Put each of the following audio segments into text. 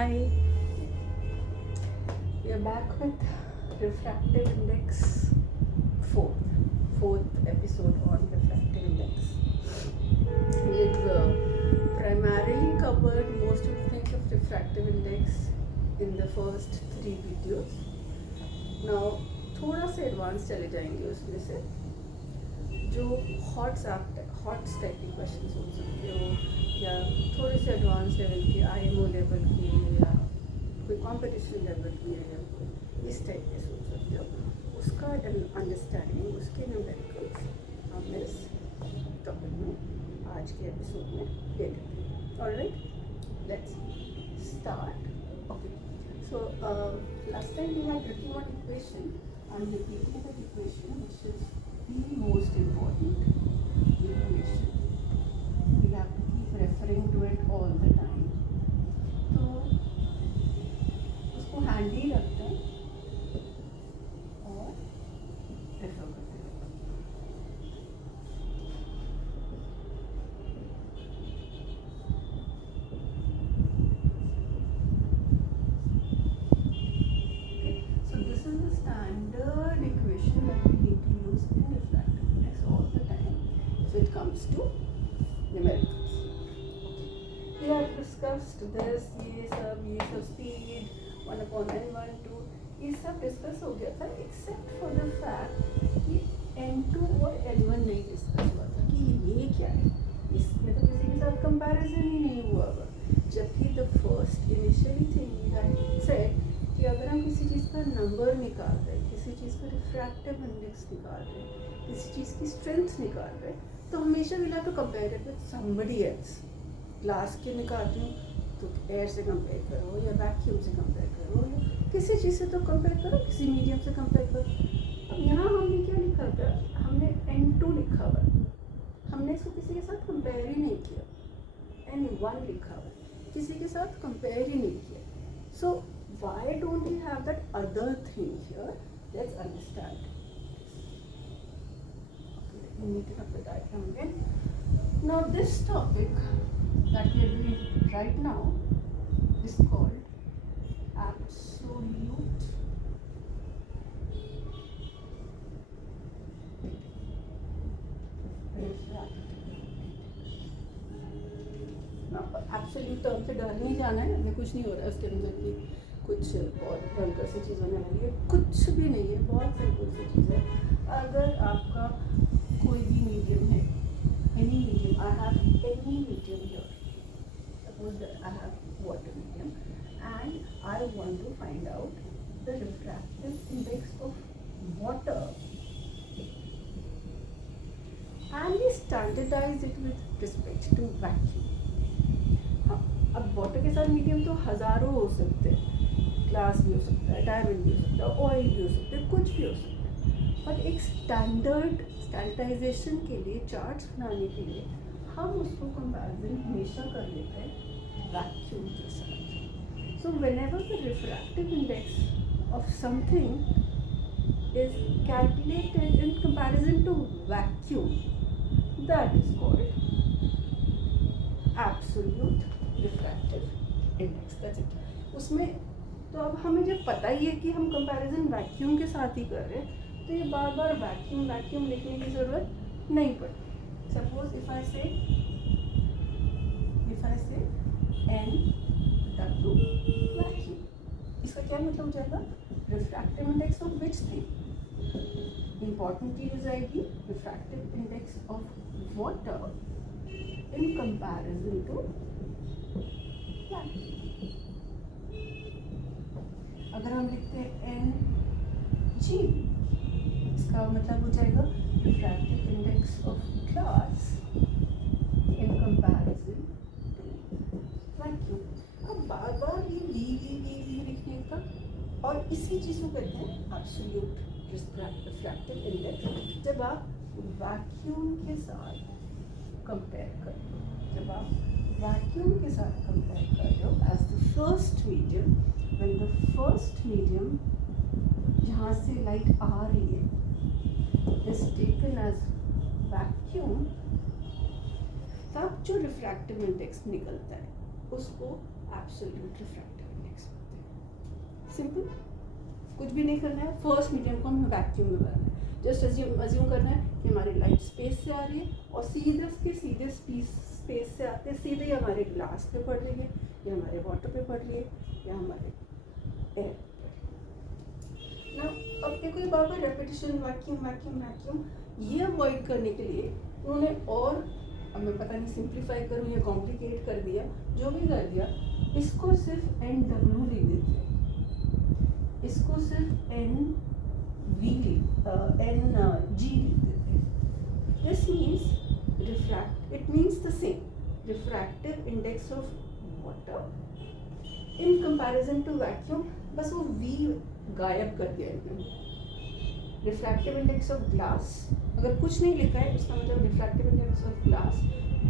Hi, we are back with refractive index fourth episode on refractive index. We've primarily covered most of the things of refractive index in the first 3 videos. Now थोड़ा सा advance चले जाएंगे उसमें से जो hot type के question हो सकते हो या थोड़े से एडवांस लेवल के IMO लेवल के या कोई कॉम्पिटिशन लेवल के या इस टाइप के सोच सकते हो, उसका अंडरस्टैंडिंग उसके न्यूमेरिकल्स हम इस टॉपिक में आज के एपिसोड में ले लेते हैं. Alright, let's start. Okay, so last time we had written one equation. I'm repeating that equation, which is the most important equation. We have to keep referring to it all the time. तो उसको handy रखते हैं और refer करते हैं. So this is the standard equation that we need to use in refractive index all the time if it comes to numericals. We have discussed this, ये सब speed 1/n1 2 ये सब डिस्कस हो गया था, एक्सेप्ट फॉर द फैक्ट कि n2 और n1 नहीं डिस्कस हुआ था कि ये क्या है. इसमें तो किसी के साथ कंपैरिजन ही नहीं हुआ होगा, जबकि the first initially thing we had said कि अगर हम किसी चीज़ का नंबर निकाल रहे हैं, किसी चीज़ का रिफ्रैक्टिव इंडेक्स निकाल रहे हैं, किसी चीज़ की स्ट्रेंथ निकाल रहे हैं, तो हमेशा will have to compare it with somebody else. Glass के निकाल रही हूँ तो एयर से कंपेयर करो या वैक्यूम से कंपेयर करो या किसी चीज़ से तो कंपेयर करो, किसी मीडियम से कंपेयर करो. अब यहाँ हमने क्या लिखा था, हमने n2 लिखा हुआ, हमने इसको किसी के साथ कंपेयर ही नहीं किया. n1 लिखा हुआ, किसी के साथ कंपेयर ही नहीं किया. सो why don't we have that other thing here? Let's understand. Okay, let me neat up the diagram again. Now this topic that we are doing right now is called absolute refractive. Now absolute term से डर नहीं जाना है, हमें कुछ नहीं हो रहा है उसके अंदर की कुछ बहुत भयंकर सी चीज़ होने वाली है, कुछ भी नहीं है, बहुत सिंपल सी चीज़ है. अगर आपका कोई भी मीडियम है, any medium, I have any medium here, suppose that I have water medium and I want to find out the refractive index of water and we standardize it with respect to vacuum. अब water के साथ medium तो हज़ारों हो सकते हैं, glass भी हो सकता है, डायमंड भी हो सकता है, ऑयल भी हो सकता है, कुछ भी हो सकता है. बट एक स्टैंडर्डाइजेशन के लिए, चार्ट्स बनाने के लिए हम उसको कंपैरिजन हमेशा कर लेते हैं वैक्यूम के साथ. So whenever the refractive index of something is calculated in comparison to vacuum, that is called absolute refractive index. That's it. उसमें तो अब हमें जब पता ही है कि हम कंपैरिजन वैक्यूम के साथ ही कर रहे हैं, तो ये बार बार वैक्यूम लिखने की ज़रूरत नहीं पड़ती. सपोज इफ आई से n w वैक्यूम, इसका क्या मतलब हो जाएगा, refractive index of which thing. Important चीज हो जाएगी refractive index of water in comparison to vacuum. अगर हम लिखते हैं Ng, इसका मतलब हो जाएगा refractive index of glass in comparison to vacuum. अब बार बार ये वी लिखने का, और इसी चीज़ को कहते हैं एब्सोल्यूट रिफ्रैक्टिव इंडेक्स. जब आप वैक्यूम के साथ कंपेयर करो, as the first medium, when the first medium जहाँ से लाइट आ रही है is taken as vacuum, तब जो रिफ्रैक्टिव इंडेक्स निकलता है उसको एब्सोल्यूट रिफ्रैक्टिव सिंपल, कुछ भी नहीं करना है. फर्स्ट मीडियम को हमें वैक्यूम में बनाना है. जस्ट अज्यूम करना है कि हमारी लाइट स्पेस से आ रही है और सीधे स्पेस से आते सीधे हमारे ग्लास पे पड़ रही है, या हमारे वाटर पे पड़ रही है, या हमारे एयर ना. अब देखो ये बार बार रेपिटेशन, वैक्यूम, ये अवॉइड करने के लिए उन्होंने, और अब मैं पता नहीं सिंप्लीफाई करूँ या कॉम्प्लिकेट कर दिया, जो भी कर दिया, इसको सिर्फ NW लिख देते हैं, इसको सिर्फ NG लिख देते हैं. This means it means the same, refractive index of water in comparison to vacuum, बस वो V गायब कर दिया इन्होंने. रिफ्रैक्टिव इंडेक्स ऑफ ग्लास, अगर कुछ नहीं लिखा है उसका मतलब refractive index of glass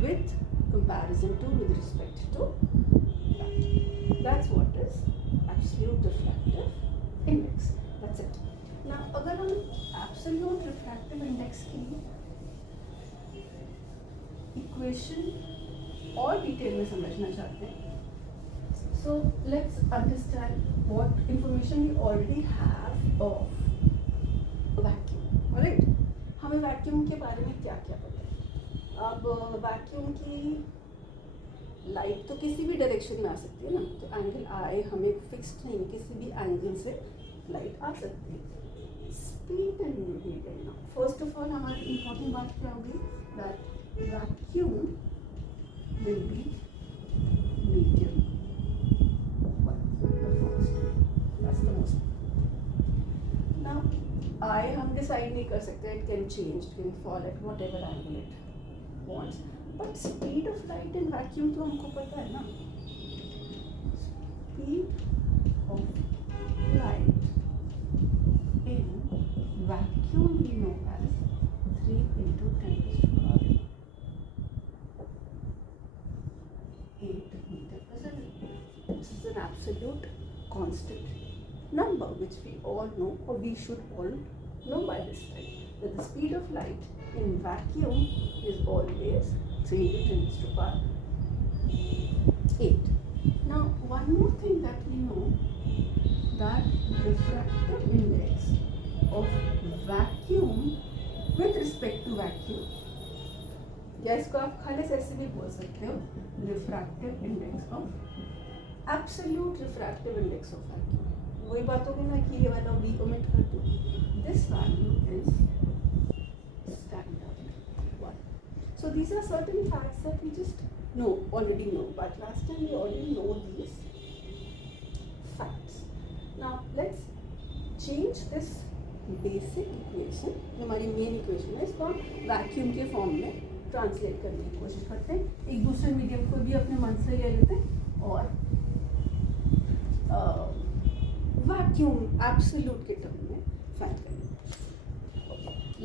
with comparison to, with respect to vacuum. That's what is absolute refractive index. That's it. Now अगर हम एब्सोल्यूट रिफ्रैक्टिव इंडेक्स की इक्वेशन और डिटेल में समझना चाहते हैं, so let's understand what information we already have of vacuum. Alright, हमें vacuum के बारे में क्या क्या पता है. अब वैक्यूम की लाइट तो किसी भी डायरेक्शन में आ सकती है ना, तो एंगल आए हमें फिक्स्ड नहीं, किसी भी एंगल से लाइट आ सकती है. Speed and medium. First of all हमारी इंपॉर्टेंट बात क्या होगी, that vacuum will be medium. That's the most. Now, I हम डिसाइड नहीं कर सकते. It can change, it can fall at whatever angle it wants. But speed of light in vacuum तो हमको पता है ना. Speed of light in vacuum we know as 3 into 10 to the power 8 meter per second. This is an absolute constant number which we all know, or we should all know by this time, that the speed of light in vacuum is always 3 to 10 to the power 8. Now one more thing that we know, that refractive index of vacuum with respect to vacuum, या इसको आप खाली से ऐसे भी बोल सकते हो, refractive index of absolute refractive index of vacuum. वही बात होगी ना कि ये वाला वी ओमिट कर दो. This value is standard 1. So these are certain facts that we just know, already know. But last time we already know these facts. Now let's change this basic equation, हमारी main equation है, इसको हम vacuum के form में translate करने की कोशिश करते हैं. एक दूसरे मीडियम को भी अपने मन से ले लेते हैं और वैक्यूम एब्सोल्यूट के टर्म में फाइंड करेंगे.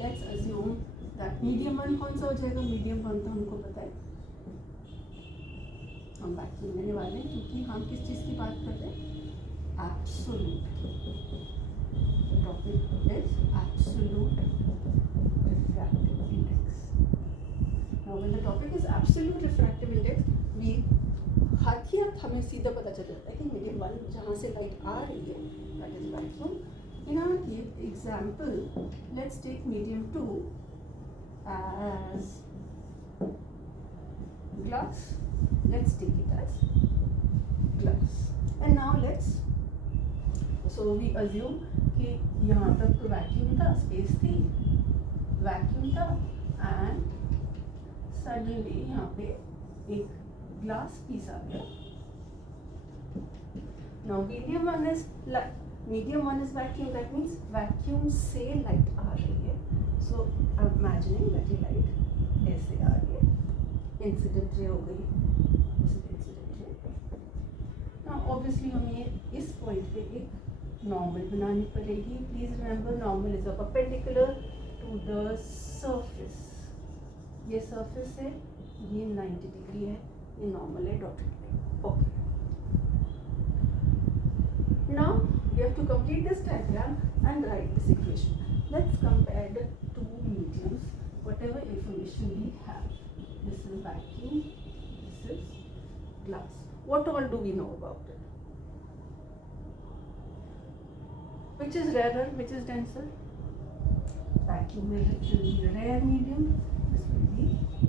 लेट्स अज्यूम दैट मीडियम 1 कौन सा हो जाएगा. मीडियम 1 तो हमको पता है, हम वैक्यूम लेने वाले हैं क्योंकि हम किस चीज़ की बात कर रहे हैं, absolute. Topic is absolute refractive index. Now when the topic is absolute refractive index, we हाथ ही हाथ हमें सीधा पता चल जाता है कि मीडियम 1 जहाँ से लाइट आ रही है, that is vacuum. In our example, let's take medium 2 as glass. Let's take it as glass. And now let's, so we assume कि यहाँ तक तो वैक्यूम था, स्पेस थी, वैक्यूम था, एंड सडनली यहाँ पे एक ग्लास पीस आ गया. Now medium 1 is vacuum. That means vacuum से light आ रही है. So I'm imagining that ये light ऐसे आ रही है, इंसिडेंट रे हो गई, इंसिडेंट रे. Now obviously हमें इस पॉइंट पे एक नॉर्मल बनानी पड़ेगी. Please remember, normal is perpendicular to the surface. ये सरफेस है, ये 90 डिग्री है, ये नॉर्मल है dotted line. Okay, now we have to complete this diagram and write this equation. Let's compare the two mediums, whatever information we have. This is vacuum, this is glass. What all do we know about it? Which is rarer, which is denser? Vacuum will be rare medium, this will be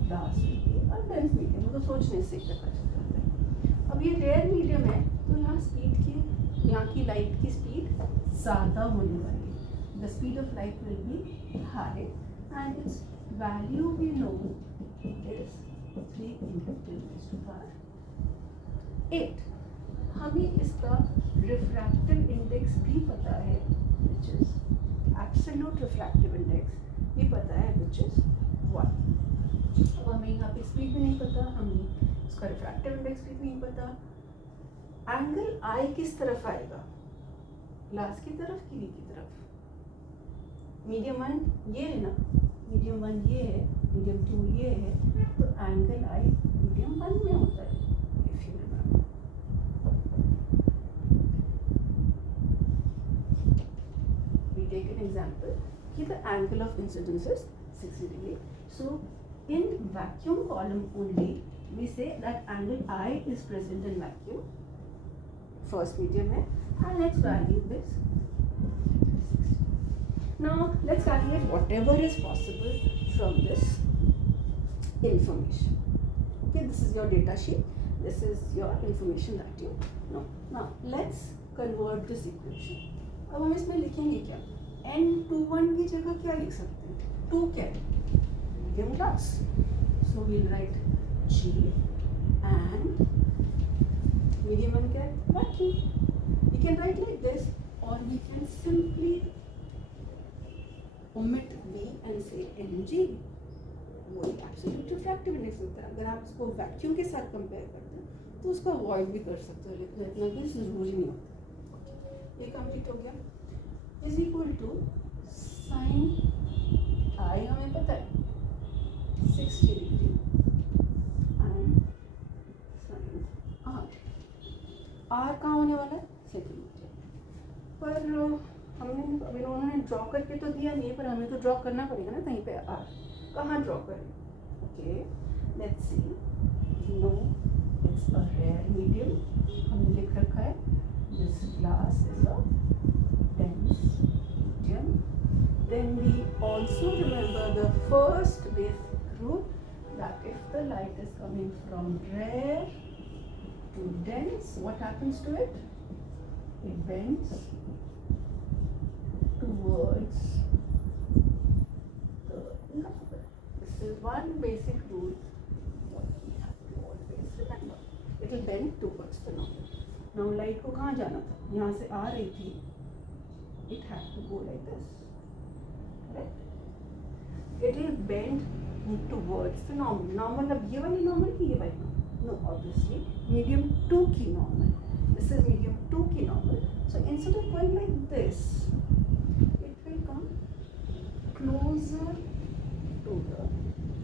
glass will be और dense medium. वो तो सोचने से ही पता चल जाता है. अब ये rare medium है तो यहाँ speed की, यहाँ की light की speed ज़्यादा होने वाली है. The speed of light will be high and its value we know is 3 into 10 raised to power 8. हमें इसका refractive index भी पता है, which is absolute refractive index ये पता है, which is 1. अब हमें यहाँ पे स्पीड भी नहीं पता, हमें इसका refractive index भी नहीं पता. एंगल I किस तरफ आएगा, ग्लास की तरफ कि V की तरफ? मीडियम 1 ये है ना, मीडियम 1 ये है, मीडियम 2 ये है, तो एंगल I मीडियम 1 में होता है. If you remember. We take an example. Here the angle of incidence is 60 degree. So in vacuum column only, we say that angle I is present in vacuum. First medium है, and its value is 60. Now let's calculate whatever is possible from this information. Okay, this is your data sheet. This is your information that you know. Now let's convert this equation. अब हम इसमें लिखेंगे क्या? N21 की जगह क्या लिख सकते हैं? 2 क्या है? Medium glass. So we'll write G and medium 1 क्या है? Vacuum. We can write like this, or we can simply omit V and say Mg. वही एब्सोल्यूट रिफ्रैक्टिव इंडेक्स होता है. अगर आप इसको वैक्यूम के साथ कंपेयर करते हैं तो उसको अवॉइड भी कर सकते हो, लेकिन इतना भी जरूरी नहीं होता. ये कंप्लीट हो गया. इज इक्वल टू साइन आई हमें पता है 60 डिग्री एंड साइन आर कहाँ होने वाला है? सेंटीमीटर. पर हमने अभी उन्होंने ड्रॉ करके तो दिया नहीं, पर हमें तो ड्रॉ करना पड़ेगा ना कहीं पे. आर कहाँ ड्रॉ करें? Okay, let's see. No, it's a rare medium. हमने लिख रखा है this glass is a dense medium. Then we also remember the first basic rule that if the light is coming from rare to dense, what happens to it? It bends towards the number. This is one basic rule what we have to always remember. It will bend towards the number. Now light को कहाँ जाना था? यहाँ से आ रही थी. It has to go like this, correct? It will bend towards the normal. Normal अब ये वाली normal की ये वाली normal? No, obviously medium 2 की normal. This is medium 2 की normal. So instead of going like this, it will come closer to the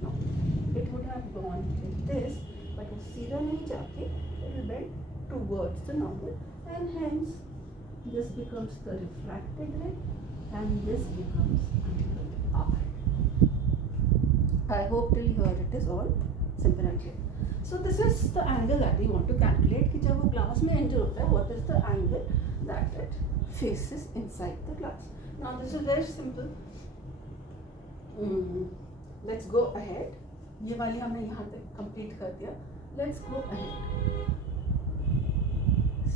normal. It would have gone like this, but वो सीधा नहीं जाके it will bend towards the normal, and hence this becomes the refracted ray and this becomes angle R. I hope till here it is all simple and clear. So this is the angle that we want to calculate कि जब वो glass में enter होता है, what is the angle that it faces inside the glass. Now this is very simple. Let's go ahead. ये वाली हमने यहाँ तक complete कर दिया. Let's go ahead.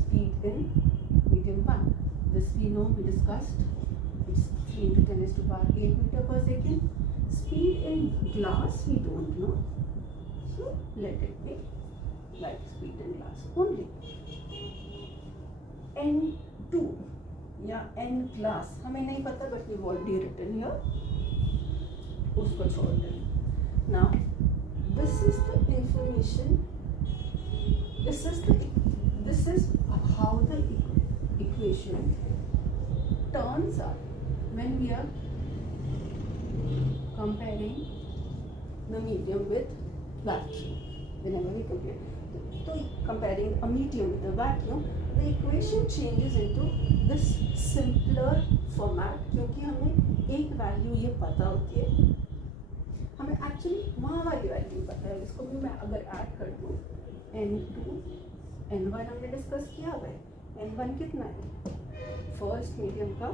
Speed in medium 1. This we know, we discussed. It's 3 into 10 raised to power 8 meter per second. Speed in glass we don't know. So let it be like speed in glass only. N2 या N glass हमें नहीं पता, but we've already written here. उसको छोड़ दें. Now this is the information. This is how the equation turns out when we are comparing the medium with vacuum. Whenever we compare, so comparing a medium with a vacuum, the equation changes into this simpler format क्योंकि हमें एक value ये पता होती है. हमें actually वहाँ वाली वैल्यू पता है. इसको भी मैं अगर ऐड कर दूँ N2 N1 हमने डिस्कस किया हुआ है. n1 कितना है, फर्स्ट मीडियम का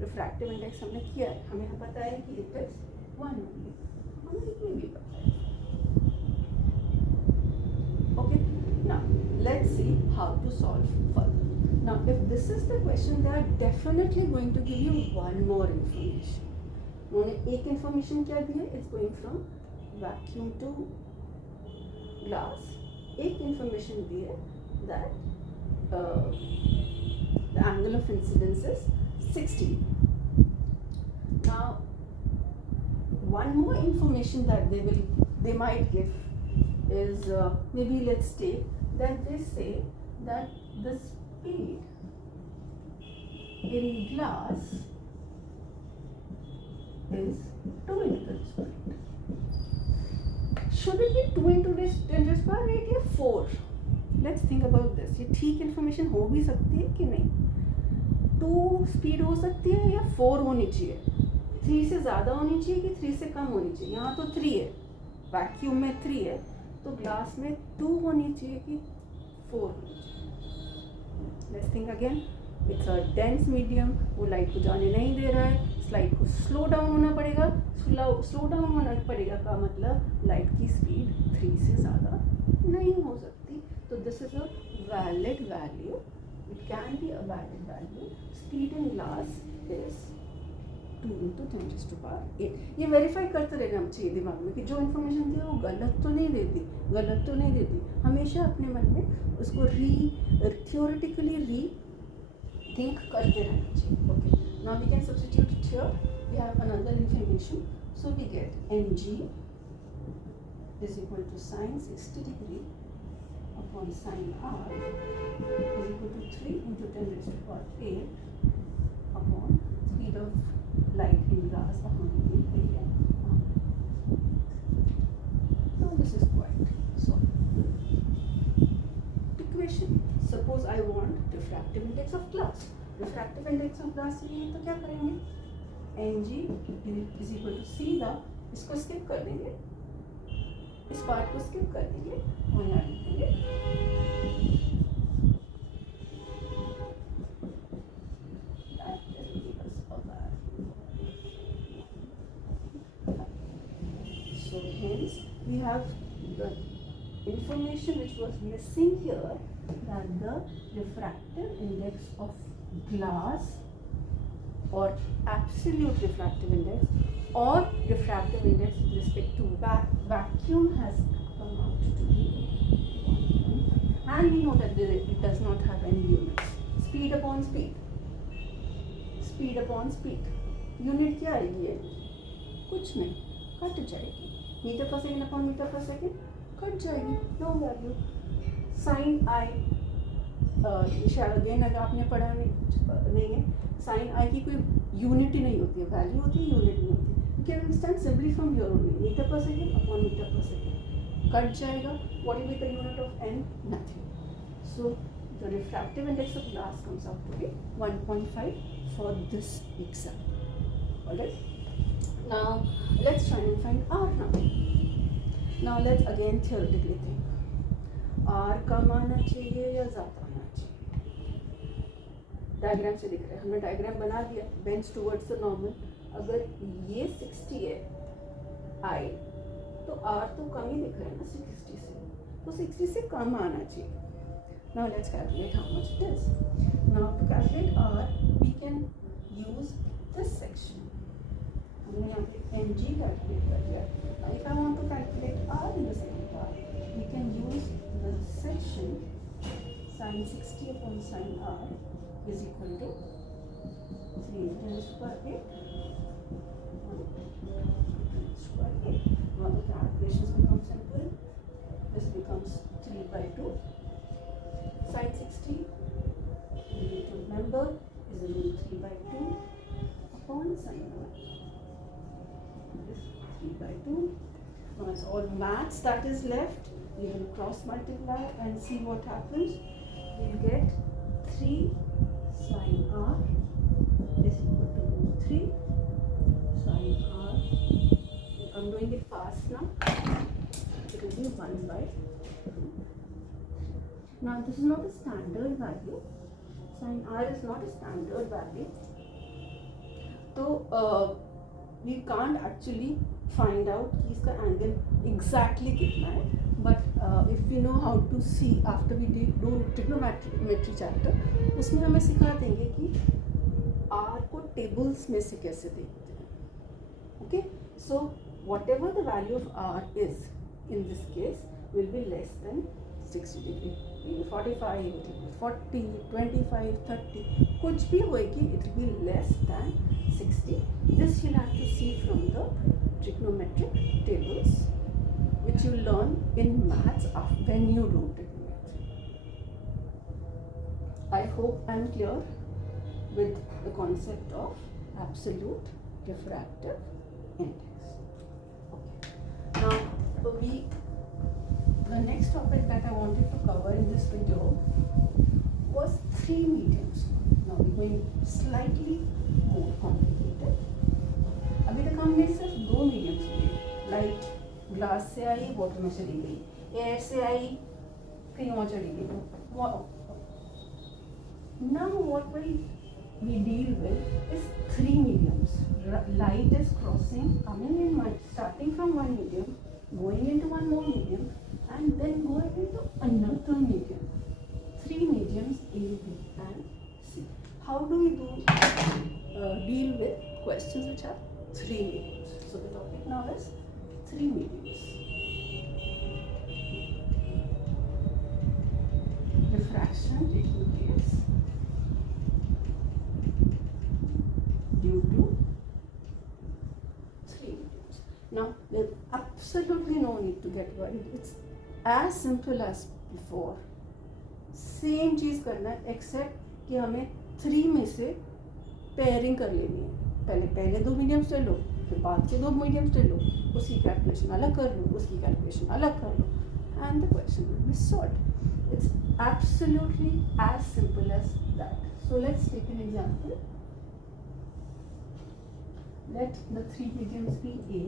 रिफ्रैक्टिव इंडेक्स हमने किया है, हमें पता है कि इट इज 1 ओनली, हमें इतनी भी पता है. Okay, now let's see how to solve further. Now if this is the question, they are definitely going to give you one more information. उन्होंने एक information क्या दी है, it's going from vacuum to glass. एक information दी है that the angle of incidence is 60. Now one more information that they might give is maybe let's take that they say that the speed in glass is 2 into 10 square. Should it be 2 into 10 square 8 या 4? Let's think about this. ये ठीक information हो भी सकती है कि नहीं. 2 speed हो सकती है या 4 होनी चाहिए, 3 से ज़्यादा होनी चाहिए कि 3 से कम होनी चाहिए. यहाँ तो 3 है, वैक्यूम में 3 है, तो ग्लास में 2 होनी चाहिए कि 4 होनी चाहिए. Let's think again. It's a dense medium, वो लाइट को जाने नहीं दे रहा है, इस लाइट को स्लो डाउन होना पड़ेगा. स्लो डाउन होना पड़ेगा का मतलब लाइट की स्पीड 3 से ज़्यादा नहीं हो सकती. तो this is a valid value, it can be a valid value. Speed in glass is 2 into 10 raised to power 8. ये वेरीफाई करते रहना चाहिए दिमाग में कि जो इन्फॉर्मेशन दी है वो गलत तो नहीं देती. हमेशा अपने मन में उसको थियोरेटिकली री थिंक करते रहना चाहिए. Okay, now we can substitute it here. We have another information, so we get mg is equal to sin 60 degree upon sin r is equal to 3 into 10 raised to power 8 upon speed of light in glass upon area. Now this is quite solved. Equation. Suppose I want refractive index of glass. Refractive index of glass के लिए तो क्या करेंगे, mg is equal to सीधा इसको skip कर देंगे, इस पार्ट को स्किप कर देंगे और यहाँ लिखेंगे so hence we have the information which was missing here, that the refractive index of glass or absolute refractive index or refractive index with respect to vacuum has come out to be 1.5. And we know that it does not have any units. Speed upon speed. Speed upon speed. Unit क्या आएगी है? कुछ नहीं, cut जाएगी. Metre पर second upon metre पर second cut जाएगी, no value. Sign आई शायद अगेन अगर आपने पढ़ा नहीं है, साइन आई की कोई यूनिट ही नहीं होती है, वैल्यू होती है, यूनिट नहीं होती. You can understand simply from your only. Metre पर सेकेंड अपॉन मीटर पर सेकेंड कट जाएगा. What will be the unit of N? Nothing. So the refractive index of glass comes out to be 1.5 for this example. Alright, now let's try and find r now. Now let's again theoretically think. r कम आना चाहिए या ज़्यादा आना चाहिए? Diagram से दिख रहा है, हमने डायग्राम बना दिया, बेंच टुवर्ड्स द नॉर्मल. अगर ये 60 है i, तो r तो कम ही दिख रहा है ना 60 से, तो 60 से कम आना चाहिए. Now let's calculate how much it is. Now to calculate r, we can use this section. हमने यहाँ पे mg कैलकुलेट कर लिया. If I want to calculate r in the second part, we can use the section sin 60 upon sin r is equal to 3 into 10 to the power 8 square 8. Now the calculations become simple. This becomes 3 by 2. Sin 60, we need to remember, is a root 3 by 2 upon sin r. 3 by 2. Now it's all maths that is left. We will cross multiply and see what happens. We'll get 3 sin r is equal to root 3 sin r. I'm doing it fast now. It will be 1 by 2. Now this is not a standard value. Sin r is not a standard value. So we can't actually find out कि इसका angle exactly कितना है. But if we know how to see after we do trigonometry chapter, उसमें हमें सिखा देंगे कि r को tables में से कैसे देखते हैं. Okay, so whatever the value of r is in this case will be less than 60 degree. 45, it will be 40, 25, 30, कुछ भी होएगी, it will be less than 60. This you'll have to see from the trigonometric tables which you learn in maths when you do trigonometry. I hope I am clear with the concept of absolute refractive index. Okay. Now the next topic that I wanted to cover in this video was 3 mediums. Now we're going slightly more complicated. अभी तक हमने सिर्फ 2 mediums लिए, light glass से आई, water में चली गई, air से आई, कहीं और चली गई. Now what we deal with is 3 mediums. Light is starting from one medium, going into one more medium, and then going into another medium. 3 mediums A, B and C. How do we deal with questions which have 3 mediums? So the topic now is 3 mediums. Diffraction taking place due to 3 mediums. Now there's absolutely no need to get worried. It's as simple as before. Same चीज़ करना है, accept कि हमें 3 में से pairing कर लेनी है. पहले 2 मीडियम्स ले लो, फिर बाद के 2 मीडियम्स ले लो, उसकी कैलकुलेशन अलग कर लो, उसकी कैलकुलेशन अलग कर लो, and the question will be solved. It's absolutely as simple as that. So let's take an example. Let the 3 mediums be A,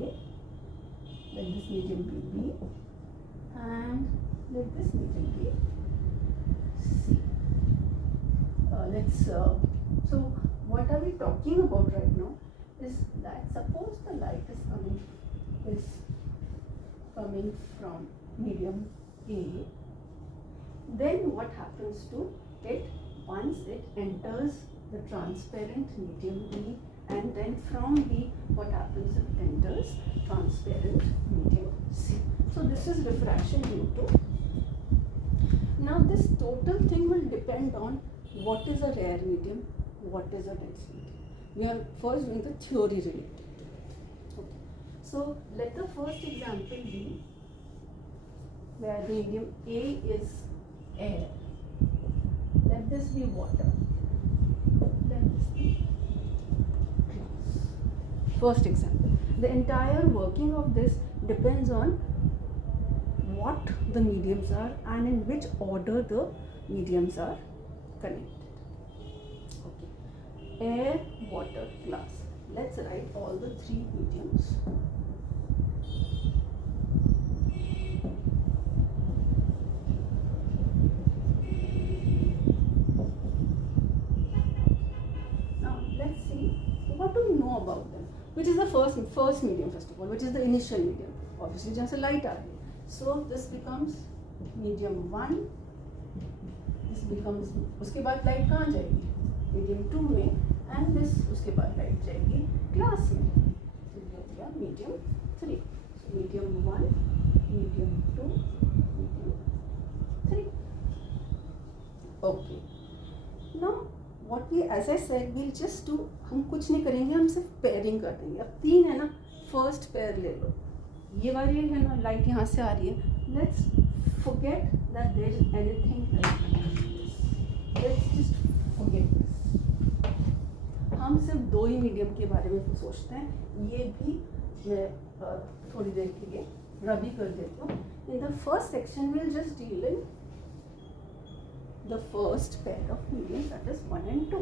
let this medium be B, and let this medium be C. So what are we talking about right now is that suppose the light is coming from medium A, then what happens to it once it enters the transparent medium B, and then from B what happens, it enters transparent medium C. So this is diffraction due to. Now this total thing will depend on what is a rare medium, what is a dense medium. We are first doing the theory related to it. Okay. So let the first example be where the medium A is air. Let this be water. Let this be glass. First example. The entire working of this depends on what the mediums are and in which order the mediums are connected. Okay. Air, water, glass. Let's write all the 3 mediums. Now let's see what do we know about them. Which is the first medium first of all, which is the initial medium. Obviously just a light area. So this becomes medium 1. This becomes, उसके बाद light कहाँ जाएगी, medium 2 में, and this उसके बाद light जाएगी glass में. So ये हो गया medium 3. So medium 1, medium 2, medium 3. Okay. Now what we, as I said, we'll just do, हम कुछ नहीं करेंगे, हम सिर्फ पेयरिंग कर देंगे. अब 3 है ना, फर्स्ट पेयर ले लो. ये वाली है ना, लाइट यहाँ से आ रही है. Let's forget that there is anything like this. Let's just forget this. हम सिर्फ 2 ही मीडियम के बारे में सोचते हैं. ये भी मैं थोड़ी देर के लिए रबी कर देती हूँ. In the first section will just deal in the first pair of medium, that is 1 and 2.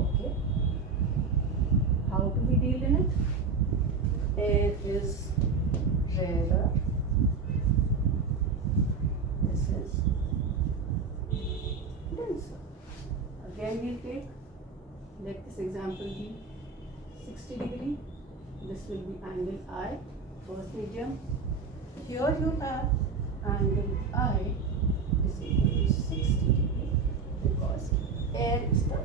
Okay, how do we deal in it? Air is rarer. This is again we'll take, let this example be 60 degree. This will be angle I, first medium. Here you have angle I is equal to 60 degree because air is the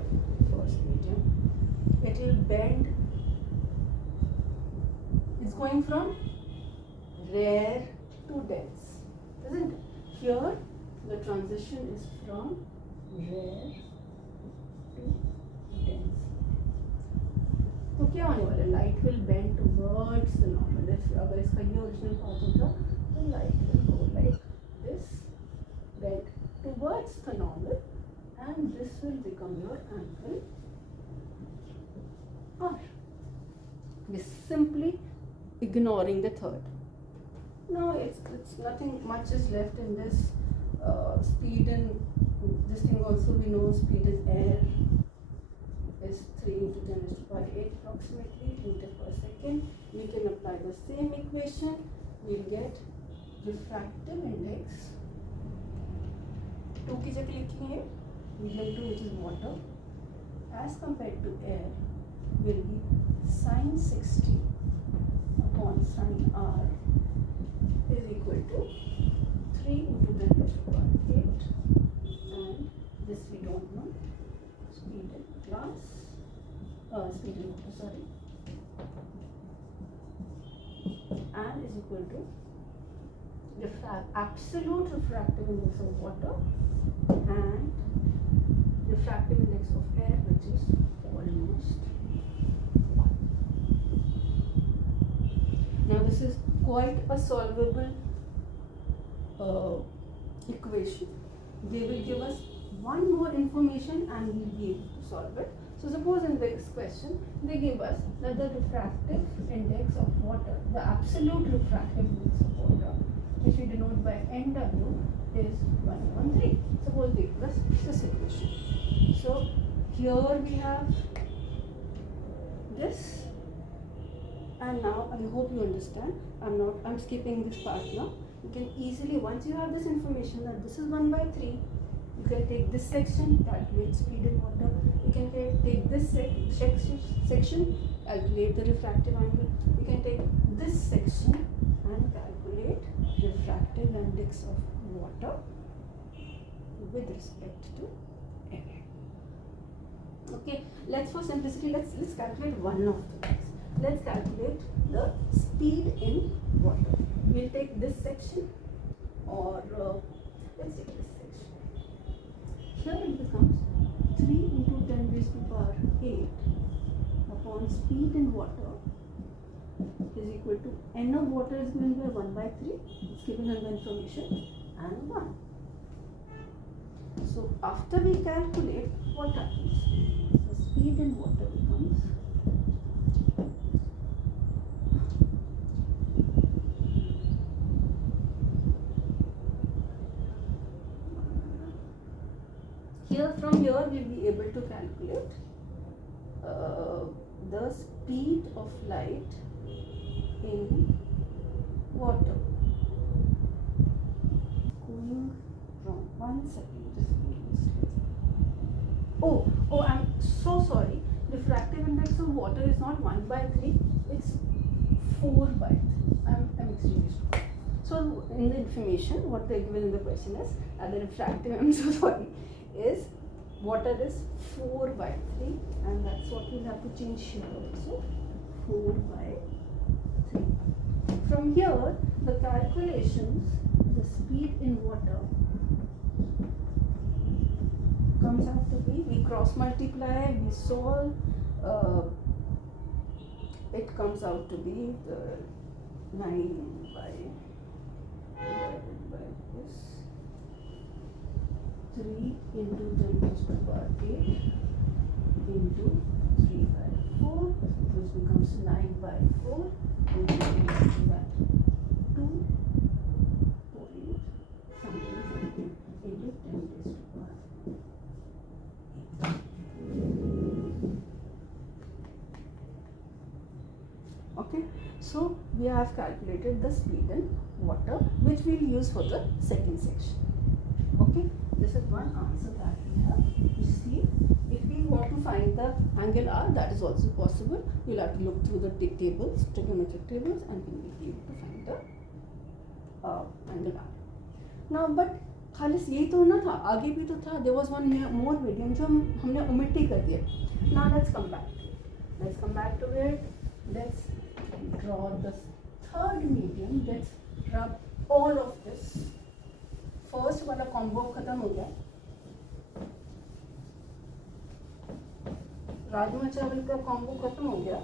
first medium. It will bend. It's going from rare to dense, isn't it? Here the transition is from rare to dense. तो क्या होने वाला है? Light will bend towards the normal. अगर इसका ये original path होता तो light will go like this, bend towards the normal, and this will become your angle R. We're simply ignoring the third. No, it's nothing much is left in this. Speed in this thing also we know, speed in air is 3 into 10 raised to power 8 approximately meter per second. We can apply the same equation. We'll get refractive index 2 की जगह लिखेंगे medium 2, which is water, as compared to air will be sin 60 upon sin r is equal to 3 into 10 raised to power 8, and this we don't know, speed in glass, speed in water, sorry, and is equal to absolute refractive index of water and refractive index of air, which is almost 1. Now this is quite a solvable equation. They will give us one more information and we'll be able to solve it. So suppose in this question they give us that the refractive index of water, the absolute refractive index of water, which we denote by NW, is 113. Suppose they give us this equation. So here we have this, and now I hope you understand. I'm skipping this part now. You can easily, once you have this information that this is 1 by 3, you can take this section, calculate speed in water. You can take this section, calculate the refractive angle. You can take this section and calculate refractive index of water with respect to air. Okay, let's for simplicity, let's calculate one of the things. Let's calculate the speed in water. We'll take this section, or let's take this section. Here it becomes 3 into 10 raised to power 8 upon speed in water is equal to n of water is given by 1 by 3. It's given in the information, and 1. So after we calculate, what happens? The speed in water becomes from here we'll be able to calculate the speed of light in water. Going from 1 second, just oh, I'm so sorry. Refractive index of water is not 1 by 3, it's 4 by 3. I'm extremely sorry. So in the information, what they're given in the question is, the refractive, I'm so sorry, is water is 4 by 3, and that's what we'll have to change here also, 4 by 3. From here, the calculations, the speed in water comes out to be, we cross multiply, we solve, it comes out to be 9 by divided by this 3 into 10 raised to power 8 into 3 by 4, which becomes 9 by 4, and we can do that 2 point something into 10 raised to power 8. Okay, so we have calculated the speed in water, which we will use for the second section. Okay. Okay, this is one answer that we have. You see, if we want to find the angle R, that is also possible. You'll have to look through the tables, trigonometric tables, and we will be able to find the angle R. Now, but खाली यही तो ना था, आगे भी तो था. There was one more medium जो हमने omit ही कर दिया. Now let's come back. Let's come back to it. Let's draw the third medium. Let's rub all of this. First वाला combo खत्म हो गया. राजमा चावल का combo खत्म हो गया.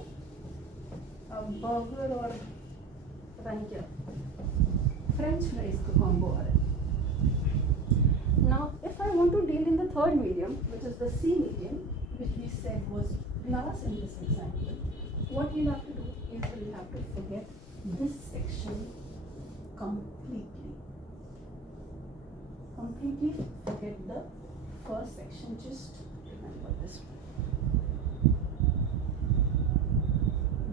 अब बर्गर और पता नहीं क्या फ्रेंच फ्राइज का combo आ रहा है. Now, if I want to deal in the third medium, which is the C medium, which we said was glass in this example, what we'll have to do is we'll have to forget this section completely. Completely forget the first section, just remember this one.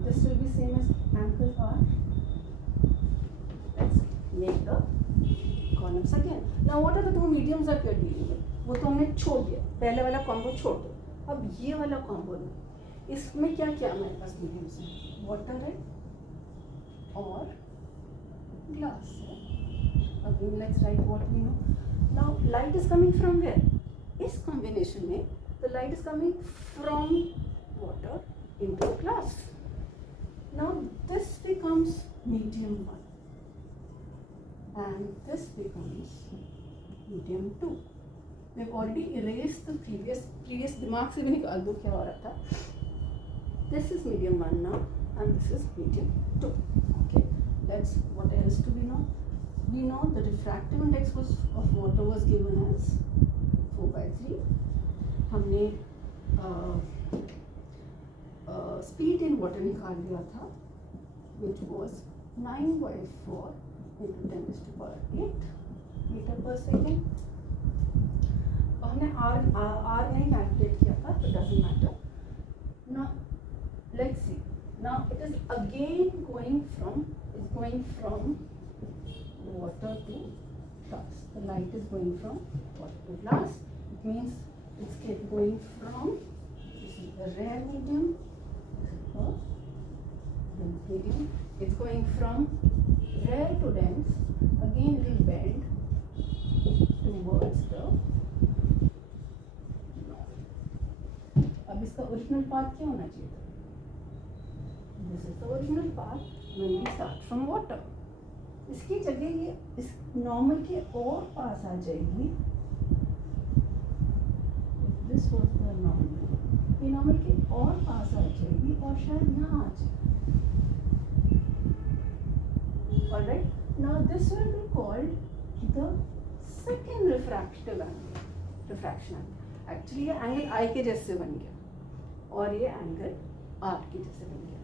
This will be same as angle R. Let's make the columns again. Now what are the two mediums that we are dealing with? वो तो हमने छोड़ दिया, पहले वाला combo छोड़ दो. अब ये वाला कॉम्बो में इसमें क्या क्या हमारे पास मीडियम्स हैं? वाटर है और ग्लास है. Again let's write what we know. Now light is coming from where? इस कॉम्बिनेशन में the light is coming from water into glass. Now this becomes medium 1. And this becomes medium 2. We've already erased the previous दिमाग से भी निकाल दो क्या हो रहा था. This is medium 1 now and this is medium 2. Okay, let's, what else do we know? We know the refractive index of water was given as 4/3. हमने speed in water निकाल दिया था, which was 9/4 into 10 to the power 8 meter per second. और हमने R नहीं calculate किया था, so it doesn't matter. Now let's see. Now it is again going from water to glass. The light is going from water to glass. It means it's going from, you see, the rare medium, medium. It's going from rare to dense. Again it will bend towards the north. अब इसका original path क्या होना चाहिए था? This is the original path when we start from water. इसकी जगह ये इस नॉर्मल के और पास आ जाएगी. This was the normal. ये नॉर्मल के और पास आ जाएगी और शायद यहाँ आ जाएगी. Alright, now this will be called the second refractive angle, refraction angle. Actually ये angle I के जैसे बन गया और ये angle R के जैसे बन गया.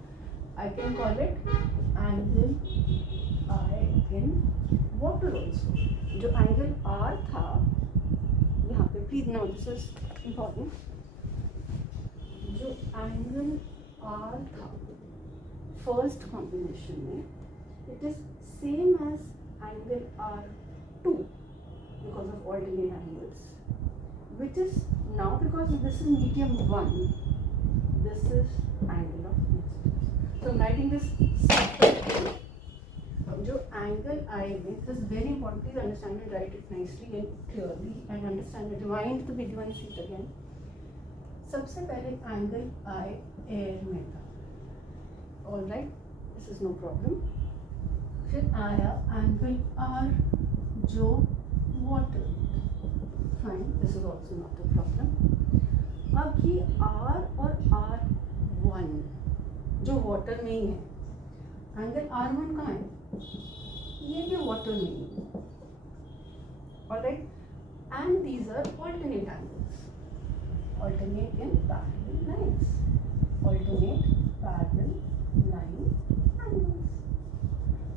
I can call it angle I in water also. जो angle R था यहाँ पे, please now this is important. जो angle R था first combination में, it is same as angle R2 because of alternate angles, which is now, because this is medium 1, this is angle of incidence. So I'm writing this separately. जो angle I में, this is very important, please understand and write it nicely and clearly and understand it. Rewind the video and see it again. सबसे पहले angle I air में था. Alright, this is no problem. फिर आया angle R जो water. Fine, this is also not a problem. अब ये R और R1 जो वाटर में ही है, एंगल R1 कहाँ है? ये भी वाटर में ही है. Alright, and these are alternate angles. Alternate in parallel lines. Alternate parallel line angles.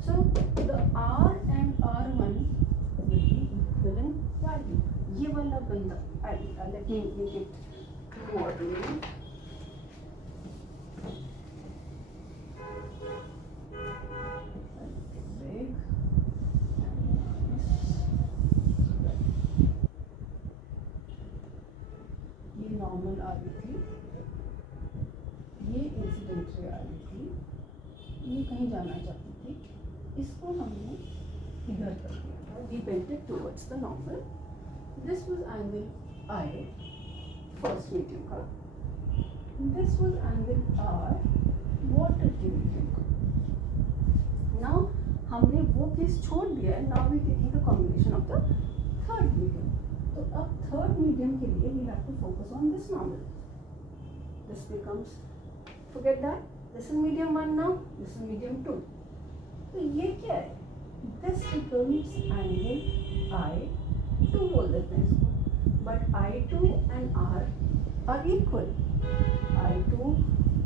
So the R and R1 will be equivalent value. ये वाला बंदा, let me make it coordinate. Big and nice. Normal आ रही थी, ये incident ray आ रही थी, ये कहीं जाना चाहती थी, इसको हमने इधर कर दिया था, we bent it towards the normal. This was angle I, first medium का. This was angle R. What did you think? Now हमने वो केस छोड़ दिया है. Now we taking the combination of the third medium. तो अब third medium के लिए we have to focus on this normal. This becomes, forget that, this is medium 1 now, this is medium 2. तो ये क्या है? This becomes angle I2 बोल देते हैं इसको. But I2 and R are equal. I2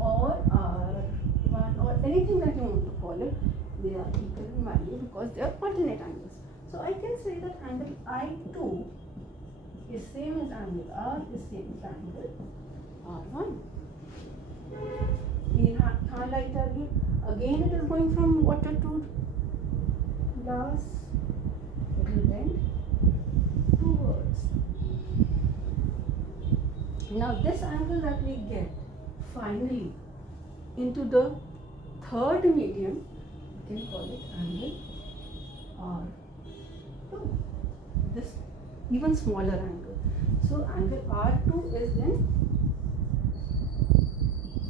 or R1 or anything that you want to call it, they are equal in value because they are alternate angles. So I can say that angle I2 is same as angle R is same as angle R1. We highlight again. Again it is going from water to glass. It will bend towards. Now this angle that we get finally into the third medium, we can call it angle R2. This even smaller angle. So angle R2 is in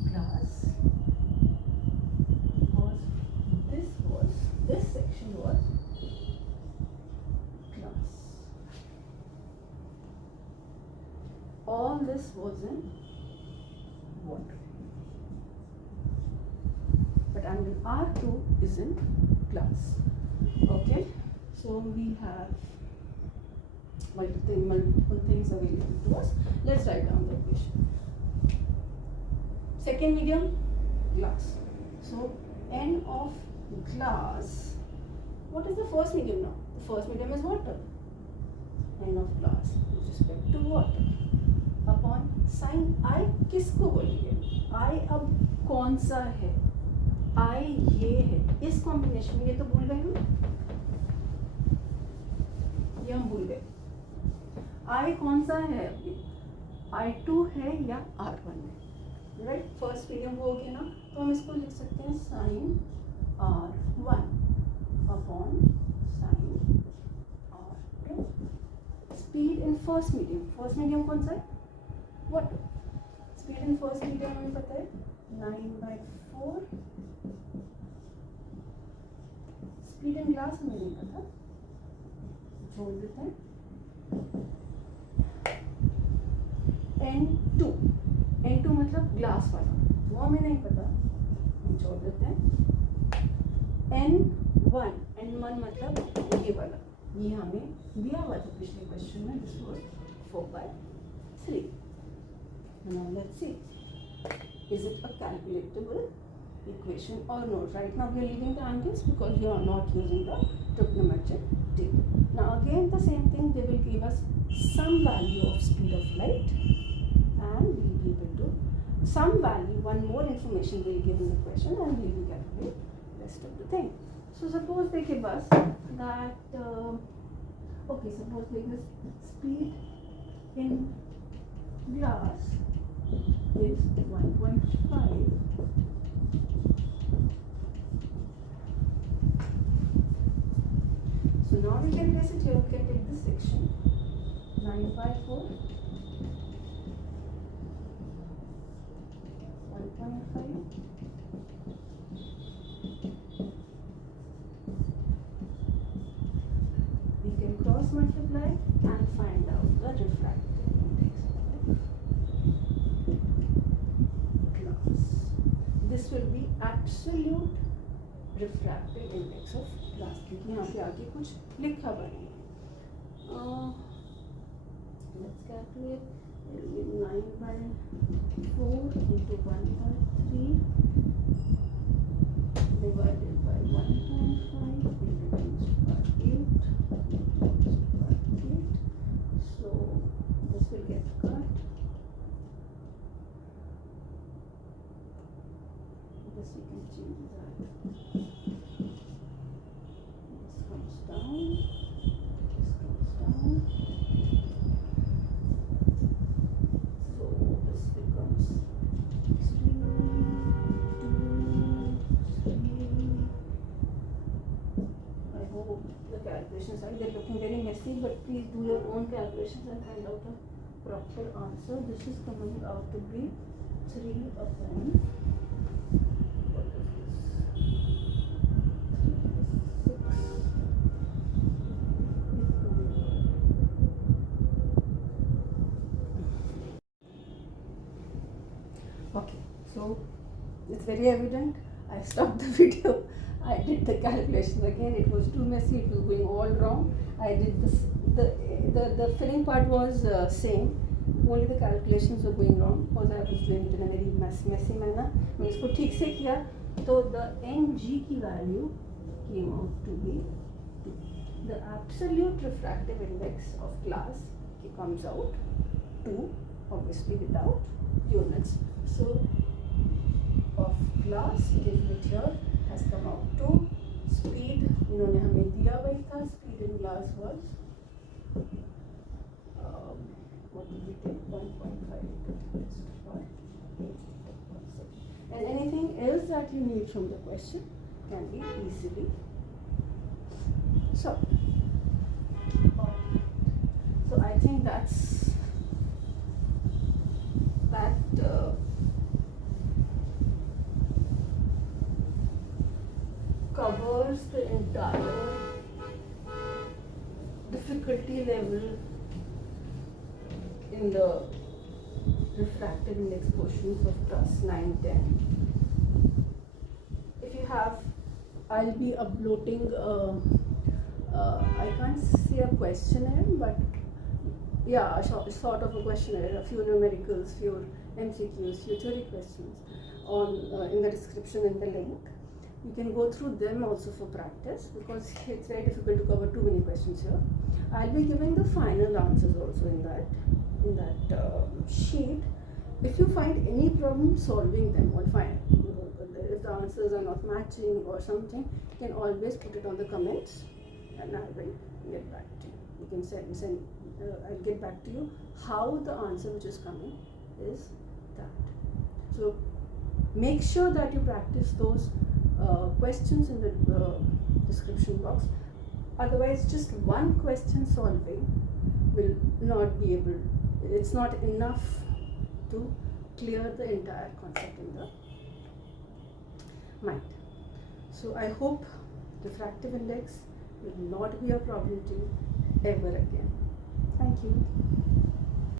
glass, because this section was glass. All this was in water. But angle R2 is in glass. Okay, so we have multiple things available to us. Let's write down the equation. Second medium, glass. So N of glass. What is the first medium now? The first medium is water. N of glass with respect to water upon sin I किसको बोलेंगे? I अब कौन सा है? I ये है. इस combination में ये तो भूल गए हम. ये हम भूल गए. I कौन सा है? I2 है या R1 है? राइट, फर्स्ट मीडियम हो गया ना, तो हम इसको लिख सकते हैं sine R1 upon sine R2. Speed in first medium. First medium कौन सा है? Water. Speed in first medium हमें पता है 9/4. स्पीड इन ग्लास हमें नहीं पता, छोड़ देते हैं. N2. N2 मतलब ग्लास वाला, वो हमें नहीं पता, हम छोड़ देते हैं. N1 मतलब ये वाला, ये हमें दिया हुआ था पिछले क्वेश्चन में. This was 4/3. Now let's see, is it a calculatable equation or not? Right now we are leaving the angles because we are not using the trigonometric table. Now again the same thing, they will give us some value of speed of light and we will be able to some value, one more information they will give in the question and we will calculate the rest of the thing. So suppose they give us that okay, suppose they give us speed in glass is 1.5. So now we can place it here. We can take this section 9/4, 1.5. We can cross multiply and find out the refractive index of glass. This will be absolute refractive index of glass, क्योंकि यहाँ पे आगे कुछ लिखा हुआ नहीं है. Let's calculate. It will be 9/4 into 1/3 divided by 1.5 reduced by 8 reduced by 8. So this will get cut. This we can change that. This comes down. This comes down. So calculations. Right? They're looking very messy, but please do your own calculations and find out a proper answer. This is coming out to be 3 upon, what is this? 6. Okay, so it's very evident. I stopped the video. I did the calculation again. It was too messy. It was going all wrong. I did this. The filling part was same. Only the calculations were going wrong because I was doing it in a very messy manner. मैं इसको ठीक से किया तो the ng की value came out to be 2. The absolute refractive index of glass comes out 2, obviously without units. So of glass given it here has come out to speed. इन्होंने हमें दिया वही था. Speed in glass was what did we take? 1.5 and anything else that you need from the question can be easily solved. So I think that covers the entire difficulty level in the refractive index portions of class 9, 10. If you have, I'll be uploading, I can't see a questionnaire, but yeah, sort of a questionnaire, a few numericals, few MCQs, few theory questions on in the description in the link. You can go through them also for practice because it's very difficult to cover too many questions here. I'll be giving the final answers also in that sheet. If you find any problem solving them, or find if the answers are not matching or something, you can always put it on the comments, and I will get back to you. You can send. I'll get back to you how the answer which is coming is that. So make sure that you practice those questions in the description box. Otherwise, just one question solving will not be able. It's not enough to clear the entire concept in the mind. So I hope refractive index will not be a problem to you ever again. Thank you.